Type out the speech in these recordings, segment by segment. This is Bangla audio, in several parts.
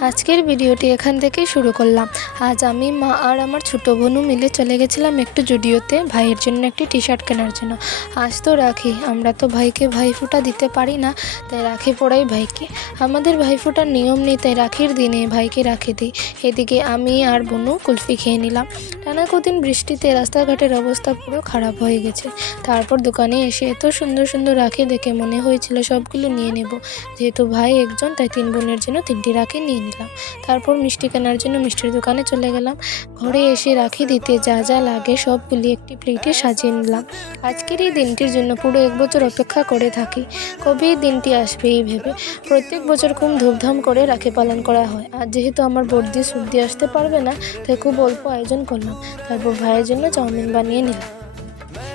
আজকের ভিডিওটি এখান থেকেই শুরু করলাম। আজ আমি, মা আর আমার ছোটো বোনও মিলে চলে গেছিলাম একটু জুডিওতে ভাইয়ের জন্য একটি টি শার্ট কেনার জন্য। আজ তো রাখি, আমরা তো ভাইকে ভাইফোঁটা দিতে পারি না, তাই রাখি পড়াই ভাইকে। আমাদের ভাইফোঁটার নিয়ম নেই, তাই রাখির দিনে ভাইকে রাখি দিই। এদিকে আমি আর বোনও কুলফি খেয়ে নিলাম। টানা কদিন বৃষ্টিতে রাস্তাঘাটের অবস্থা পুরো খারাপ হয়ে গেছে। তারপর দোকানে এসে এত সুন্দর সুন্দর রাখি দেখে মনে হয়েছিল সবগুলো নিয়ে নেব। যেহেতু ভাই একজন, তাই তিন বোনের জন্য তিনটি রাখি নিয়ে নিলাম। তারপর মিষ্টি কেনার জন্য মিষ্টির দোকানে চলে গেলাম। ঘরে এসে রাখি দিতে যা যা লাগে সবগুলি একটি প্লেটে সাজিয়ে নিলাম। আজকের এই দিনটির জন্য পুরো এক বছর অপেক্ষা করে থাকি। কবে এই দিনটি আসবে এই ভেবে প্রত্যেক বছর খুব ধুমধাম করে রাখি পালন করা হয়। আর যেহেতু আমার বর্দি সর্দি আসতে পারবে না, তাই খুব অল্প আয়োজন করলাম। তারপর ভাইয়ের জন্য চাউমিন বানিয়ে নিলাম।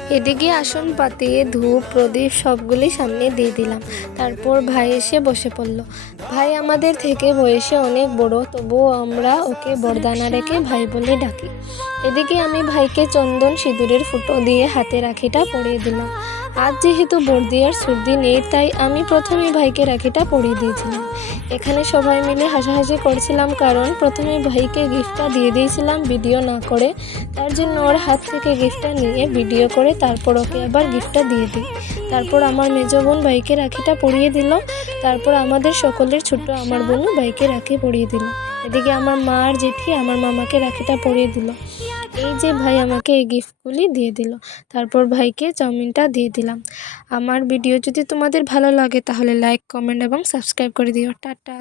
এদিকে আসন পাতিয়ে, ধূপ, প্রদীপ সবগুলি সামনে দিয়ে দিলাম। তারপর ভাই এসে বসে পড়ল। ভাই, আমাদের থেকে বয়সে অনেক বড়, তবুও আমরা ওকে বরদানা রেখে ভাই বলে ডাকি। এদিকে আমি ভাইকে চন্দন সিঁদুরের ফুটো দিয়ে হাতে রাখিটা পরিয়ে দিলাম। আজ যেহেতু বর্দি আর সর্দি নেই, তাই আমি প্রথমে ভাইকে রাখিটা পরিয়ে দিয়েছিলাম। এখানে সবাই মিলে হাসাহাসি করছিলাম কারণ প্রথমে ভাইকে গিফটটা দিয়ে দিয়েছিলাম ভিডিও না করে। তার জন্য ওর হাত থেকে গিফটটা নিয়ে ভিডিও করে তারপর ওকে আবার গিফটটা দিয়ে দিই। তারপর আমার মেজ বোন ভাইকে রাখিটা পরিয়ে দিল। তারপর আমাদের সকলের ছোট আমার বোনও বাইকে রাখি পরিয়ে দিল। এদিকে আমার মা আর জেঠি আমার মামাকে রাখিটা পরিয়ে দিল। এই যে ভাই আমাকে এই গিফটগুলি দিয়ে দিল। তারপর ভাইকে চাউমিনটা দিয়ে দিলাম। আমার ভিডিও যদি তোমাদের ভালো লাগে তাহলে লাইক কমেন্ট এবং সাবস্ক্রাইব করে দিও। টাটা।